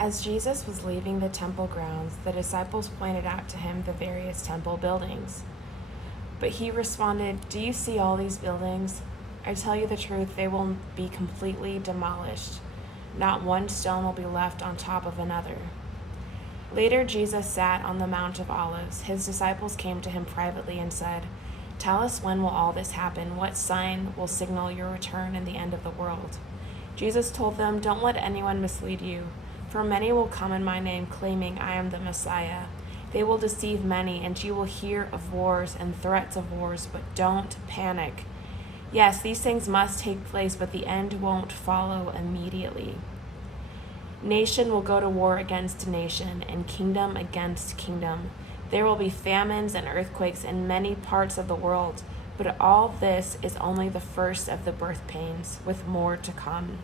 As Jesus was leaving the temple grounds, the disciples pointed out to him the various temple buildings. But he responded, "Do you see all these buildings? I tell you the truth, they will be completely demolished. Not one stone will be left on top of another." Later, Jesus sat on the Mount of Olives. His disciples came to him privately and said, "Tell us, when will all this happen? What sign will signal your return and the end of the world?" Jesus told them, "Don't let anyone mislead you, for many will come in my name, claiming I am the Messiah. They will deceive many, and you will hear of wars and threats of wars, but don't panic. Yes, these things must take place, but the end won't follow immediately. Nation will go to war against nation, and kingdom against kingdom. There will be famines and earthquakes in many parts of the world, but all this is only the first of the birth pains, with more to come."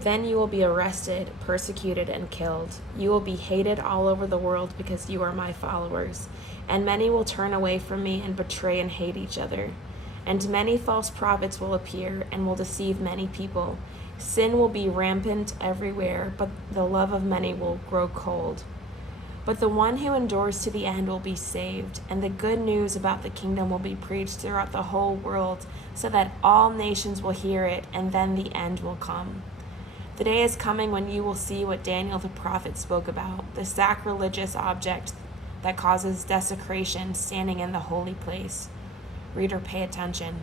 Then you will be arrested, persecuted, and killed. You will be hated all over the world because you are my followers, and many will turn away from me and betray and hate each other. And many false prophets will appear and will deceive many people. Sin will be rampant everywhere, but the love of many will grow cold. But the one who endures to the end will be saved, and the good news about the kingdom will be preached throughout the whole world, so that all nations will hear it, and then the end will come. The day is coming when you will see what Daniel the prophet spoke about, the sacrilegious object that causes desecration standing in the holy place. Reader, pay attention.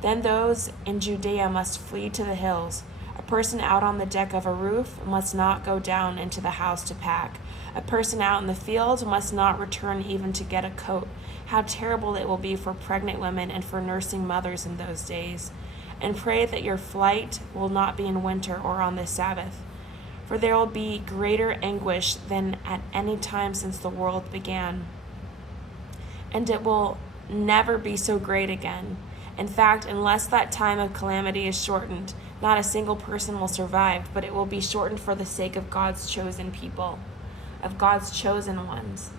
Then those in Judea must flee to the hills. A person out on the deck of a roof must not go down into the house to pack. A person out in the field must not return even to get a coat. How terrible it will be for pregnant women and for nursing mothers in those days. And pray that your flight will not be in winter or on the Sabbath, for there will be greater anguish than at any time since the world began. And it will never be so great again. In fact, unless that time of calamity is shortened, not a single person will survive, but it will be shortened for the sake of God's chosen people, of God's chosen ones.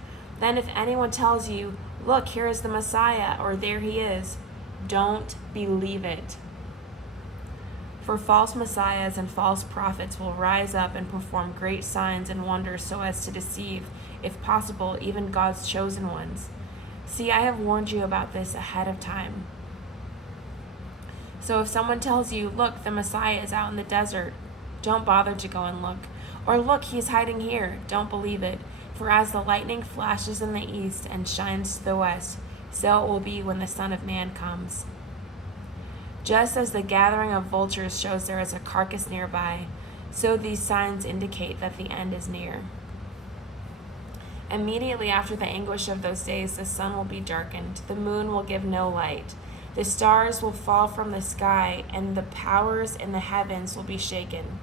Then if anyone tells you, "Look, here is the Messiah," or "There he is," don't believe it. For false messiahs and false prophets will rise up and perform great signs and wonders so as to deceive, if possible, even God's chosen ones. See, I have warned you about this ahead of time. So if someone tells you, "Look, the Messiah is out in the desert," don't bother to go and look. Or, "Look, he is hiding here," don't believe it. For as the lightning flashes in the east and shines to the west, so it will be when the Son of Man comes. Just as the gathering of vultures shows there is a carcass nearby, so these signs indicate that the end is near. Immediately after the anguish of those days, the sun will be darkened, the moon will give no light, the stars will fall from the sky, and the powers in the heavens will be shaken.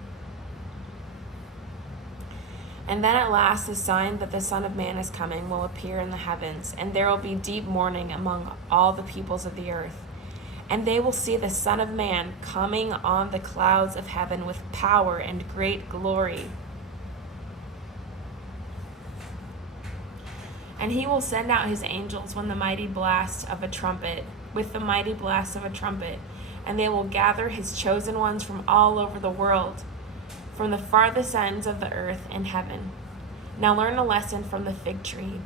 And then at last the sign that the Son of Man is coming will appear in the heavens, and there will be deep mourning among all the peoples of the earth. And they will see the Son of Man coming on the clouds of heaven with power and great glory. And he will send out his angels with the mighty blast of a trumpet, and they will gather his chosen ones from all over the world, from the farthest ends of the earth and heaven. Now learn a lesson from the fig tree.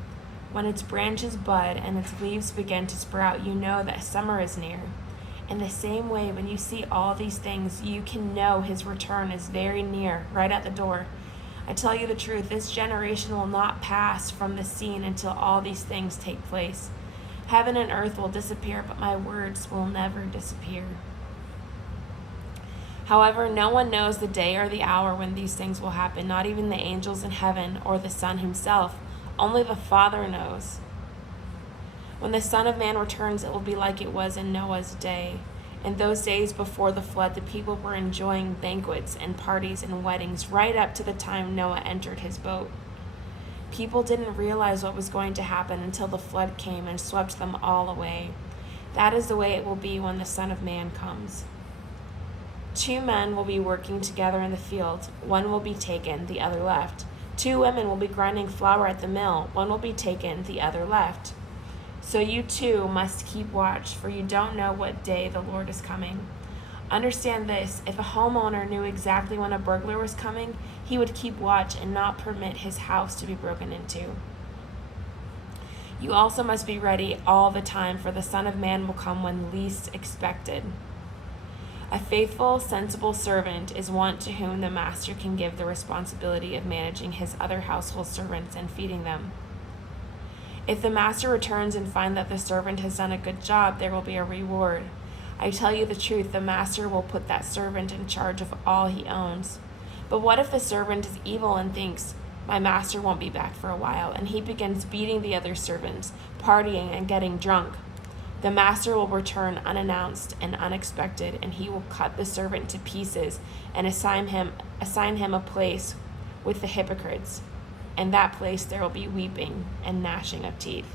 When its branches bud and its leaves begin to sprout, you know that summer is near. In the same way, when you see all these things, you can know his return is very near, right at the door. I tell you the truth, this generation will not pass from the scene until all these things take place. Heaven and earth will disappear, but my words will never disappear. However, no one knows the day or the hour when these things will happen, not even the angels in heaven or the Son himself. Only the Father knows. When the Son of Man returns, it will be like it was in Noah's day. In those days before the flood, the people were enjoying banquets and parties and weddings right up to the time Noah entered his boat. People didn't realize what was going to happen until the flood came and swept them all away. That is the way it will be when the Son of Man comes. 2 men will be working together in the field. One will be taken, the other left. 2 women will be grinding flour at the mill. One will be taken, the other left. So you too must keep watch, for you don't know what day the Lord is coming. Understand this: if a homeowner knew exactly when a burglar was coming, he would keep watch and not permit his house to be broken into. You also must be ready all the time, for the Son of Man will come when least expected. A faithful, sensible servant is one to whom the master can give the responsibility of managing his other household servants and feeding them. If the master returns and finds that the servant has done a good job, there will be a reward. I tell you the truth, the master will put that servant in charge of all he owns. But what if the servant is evil and thinks, my master won't be back for a while, and he begins beating the other servants, partying and getting drunk? The master will return unannounced and unexpected, and he will cut the servant to pieces and assign him a place with the hypocrites. In that place there will be weeping and gnashing of teeth.